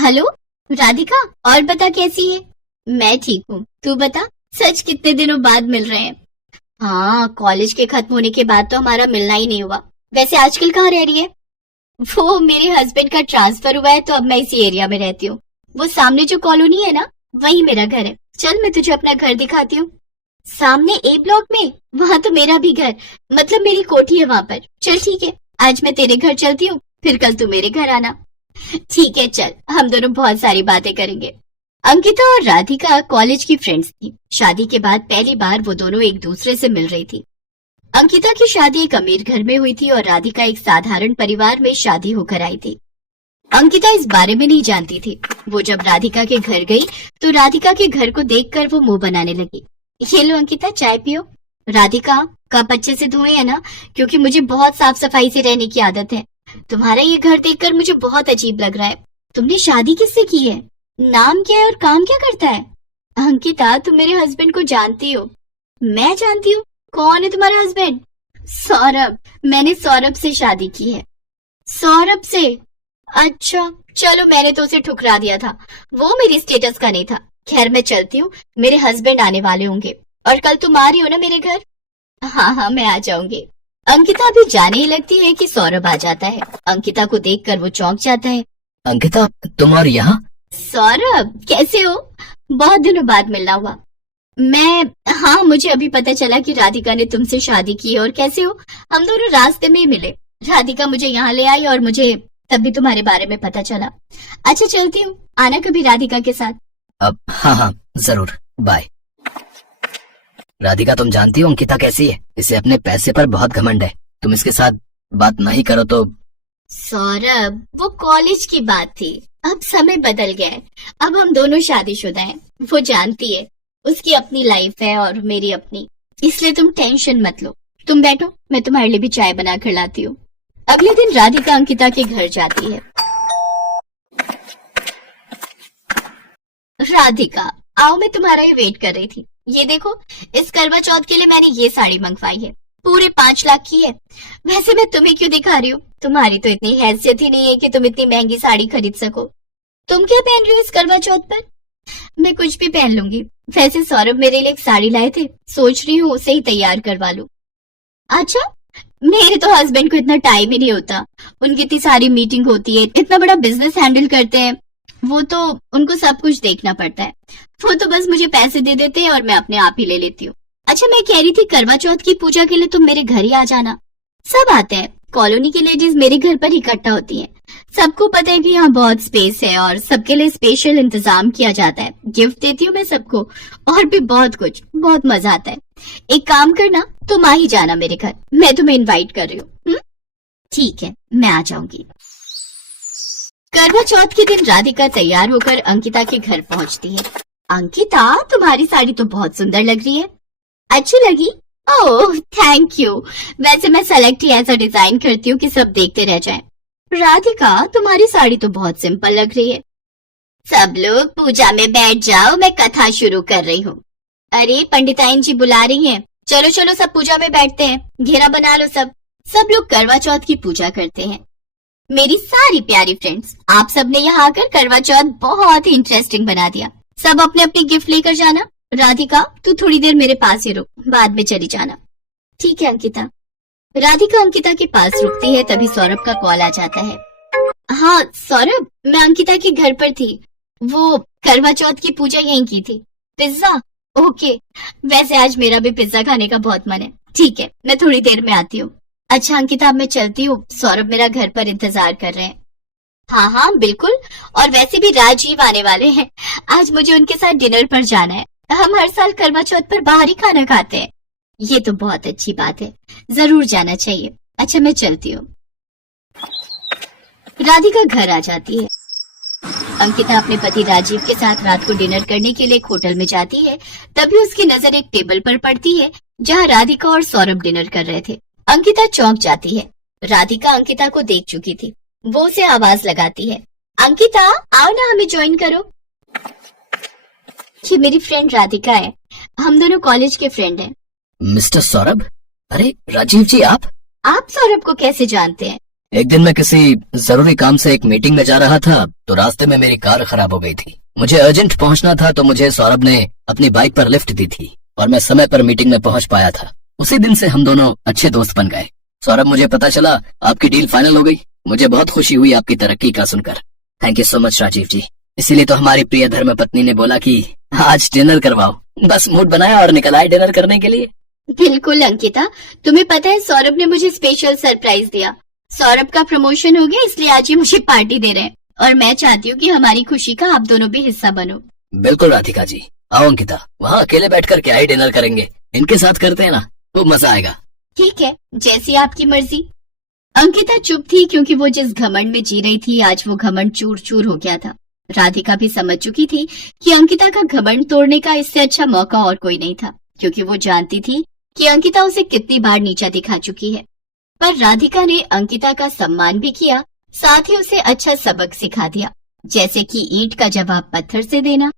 Hello Radhika, और बता कैसी है। मैं ठीक हूँ, तू बता। सच कितने दिनों बाद मिल रहे हैं। हाँ, कॉलेज के खत्म होने के बाद तो हमारा मिलना ही नहीं हुआ। वैसे आजकल कहाँ रह रही है। वो मेरे हस्बैंड का ट्रांसफर हुआ है तो अब मैं इसी एरिया में रहती हूँ। वो सामने जो कॉलोनी है ना, वही मेरा घर है। चल मैं तुझे अपना घर दिखाती हूँ। सामने ए ब्लॉक में, वहाँ तो मेरा भी घर, मतलब मेरी कोठी है वहाँ पर। चल ठीक है, आज मैं तेरे घर चलती हूँ, फिर कल तू मेरे घर आना। ठीक है चल, हम दोनों बहुत सारी बातें करेंगे। अंकिता और राधिका कॉलेज की फ्रेंड्स थी। शादी के बाद पहली बार वो दोनों एक दूसरे से मिल रही थी। अंकिता की शादी एक अमीर घर में हुई थी और राधिका एक साधारण परिवार में शादी होकर आई थी। अंकिता इस बारे में नहीं जानती थी। वो जब राधिका के घर गई तो राधिका के घर को देखकर वो मुंह बनाने लगी। ये लो अंकिता, चाय पियो। राधिका, कप अच्छे से धोए है ना, क्योंकि मुझे बहुत साफ सफाई से रहने की आदत है। तुम्हारा ये घर देखकर मुझे बहुत अजीब लग रहा है। तुमने शादी किससे की है? नाम क्या है और काम क्या करता है? अंकिता, तुम मेरे हस्बैंड को जानती हो। मैं जानती हूँ? कौन है तुम्हारा हस्बैंड? सौरभ। मैंने सौरभ से शादी की है। सौरभ से? अच्छा, चलो मैंने तो उसे ठुकरा दिया था। वो मेरी स्टेटस का नहीं था। खैर मैं चलती हूँ, मेरे हस्बैंड आने वाले होंगे। और कल तुम आ रही हो ना मेरे घर? हाँ हाँ, मैं आ जाऊंगी। अंकिता भी जाने ही लगती है कि सौरभ आ जाता है। अंकिता को देखकर वो चौंक जाता है। अंकिता, तुम और यहाँ? सौरभ, कैसे हो? बहुत दिनों बाद मिलना हुआ। हाँ, मुझे अभी पता चला कि राधिका ने तुमसे शादी की है। और कैसे हो? हम दोनों रास्ते में ही मिले। राधिका मुझे यहाँ ले आई और मुझे तब भी तुम्हारे बारे में पता चला। अच्छा चलती हूँ, आना कभी राधिका के साथ। अब हाँ हाँ जरूर, बाय। राधिका, तुम जानती हो अंकिता कैसी है? इसे अपने पैसे पर बहुत घमंड है। तुम इसके साथ बात नहीं करो तो। सौरभ, वो कॉलेज की बात थी, अब समय बदल गया है। अब हम दोनों शादीशुदा हैं। वो जानती है, उसकी अपनी लाइफ है और मेरी अपनी, इसलिए तुम टेंशन मत लो। तुम बैठो, मैं तुम्हारे लिए भी चाय बना कर लाती हूँ। अगले दिन राधिका अंकिता के घर जाती है। राधिका, आओ, मैं तुम्हारा ही वेट कर रही थी। ये देखो, इस करवा चौथ के लिए मैंने ये साड़ी मंगवाई है। पूरे 5 लाख की है। वैसे मैं तुम्हें क्यों दिखा रही हूँ? तुम्हारी तो इतनी हैसियत ही नहीं है कि तुम इतनी महंगी साड़ी खरीद सको। तुम क्या पहन रही हो इस करवा चौथ पर? मैं कुछ भी पहन लूंगी। वैसे सौरभ मेरे लिए एक साड़ी लाए थे, सोच रही हूँ उसे ही तैयार करवा लूं। अच्छा, मेरे तो हस्बैंड को इतना टाइम ही नहीं होता। उनकी इतनी सारी मीटिंग होती है, इतना बड़ा बिजनेस हैंडल करते हैं। वो तो, उनको सब कुछ देखना पड़ता है। वो तो बस मुझे पैसे दे देते हैं और मैं अपने आप ही ले लेती हूँ। अच्छा, मैं कह रही थी करवा चौथ की पूजा के लिए तुम मेरे घर ही आ जाना। सब आते हैं, कॉलोनी की लेडीज मेरे घर पर इकट्ठा होती हैं। सबको पता है कि यहाँ बहुत स्पेस है और सबके लिए स्पेशल इंतजाम किया जाता है। गिफ्ट देती हूँ मैं सबको, और भी बहुत कुछ। बहुत मजा आता है। एक काम करना, तुम आ ही जाना मेरे घर। मैं तुम्हें इनवाइट कर रही हूँ। ठीक है, मैं आ जाऊंगी। करवा चौथ के दिन राधिका तैयार होकर अंकिता के घर पहुंचती है। अंकिता, तुम्हारी साड़ी तो बहुत सुंदर लग रही है। अच्छी लगी? Oh thank you. वैसे मैं सेलेक्ट ही ऐसा डिजाइन करती हूँ कि सब देखते रह जाएं। राधिका, तुम्हारी साड़ी तो बहुत सिंपल लग रही है। सब लोग पूजा में बैठ जाओ, मैं कथा शुरू कर रही हूँ। अरे पंडिताइन जी बुला रही हैं। चलो चलो, सब पूजा में बैठते हैं। घेरा बना लो सब। सब लोग करवा चौथ की पूजा करते हैं। मेरी सारी प्यारी फ्रेंड्स, आप सबने यहाँ आकर करवा चौथ बहुत ही इंटरेस्टिंग बना दिया। सब अपने अपने गिफ्ट लेकर जाना। राधिका, तू थोड़ी देर मेरे पास ही रुक, बाद में चली जाना। ठीक है अंकिता। राधिका अंकिता के पास रुकती है, तभी सौरभ का कॉल आ जाता है। हाँ सौरभ, मैं अंकिता के घर पर थी। वो करवा चौथ की पूजा यहीं की थी। पिज्जा? ओके। वैसे आज मेरा भी पिज्जा खाने का बहुत मन है। ठीक है, मैं थोड़ी देर में आती हूँ। अच्छा अंकिता, अब मैं चलती हूँ। सौरभ मेरा घर पर इंतजार कर रहे हैं। हाँ हाँ बिल्कुल। और वैसे भी राजीव आने वाले हैं। आज मुझे उनके साथ डिनर पर जाना है। हम हर साल करवा चौथ पर बाहर ही खाना खाते हैं। ये तो बहुत अच्छी बात है, जरूर जाना चाहिए। अच्छा मैं चलती हूँ। राधिका घर आ जाती है। अंकिता अपने पति राजीव के साथ रात को डिनर करने के लिए एक होटल में जाती है। तभी उसकी नजर एक टेबल पर पड़ती है जहाँ राधिका और सौरभ डिनर कर रहे थे। अंकिता चौंक जाती है। राधिका अंकिता को देख चुकी थी। वो उसे आवाज लगाती है। अंकिता, आओ ना, हमें ज्वाइन करो। ये मेरी फ्रेंड राधिका है। हम दोनों कॉलेज के फ्रेंड हैं। मिस्टर सौरभ? अरे राजीव जी, आप सौरभ को कैसे जानते हैं? एक दिन मैं किसी जरूरी काम से एक मीटिंग में जा रहा था तो रास्ते में मेरी कार खराब हो गई थी। मुझे अर्जेंट पहुंचना था तो मुझे सौरभ ने अपनी बाइक पर लिफ्ट दी थी और मैं समय पर मीटिंग में पहुंच पाया था। उसी दिन से हम दोनों अच्छे दोस्त बन गए। सौरभ, मुझे पता चला आपकी डील फाइनल हो गई। मुझे बहुत खुशी हुई आपकी तरक्की का सुनकर। Thank you so much Rajiv ji. इसीलिए तो हमारी प्रिय धर्म पत्नी ने बोला कि आज डिनर करवाओ। बस मूड बनाया और निकल आए डिनर करने के लिए। बिल्कुल अंकिता, तुम्हें पता है सौरभ ने मुझे स्पेशल सरप्राइज दिया। सौरभ का प्रमोशन हो गया इसलिए आज ये मुझे पार्टी दे रहे हैं और मैं चाहती हूँ कि हमारी खुशी का आप दोनों भी हिस्सा बनो। बिल्कुल राधिका जी। आओ अंकिता, वहाँ अकेले बैठकर क्या ही डिनर करेंगे, इनके साथ करते हैं ना, खूब मजा आएगा। ठीक है, जैसी आपकी मर्जी। अंकिता चुप थी क्योंकि वो जिस घमंड में जी रही थी आज वो घमंड चूर चूर हो गया था। राधिका भी समझ चुकी थी कि अंकिता का घमंड तोड़ने का इससे अच्छा मौका और कोई नहीं था, क्योंकि वो जानती थी कि अंकिता उसे कितनी बार नीचा दिखा चुकी है। पर राधिका ने अंकिता का सम्मान भी किया, साथ ही उसे अच्छा सबक सिखा दिया, जैसे कि ईंट का जवाब पत्थर से देना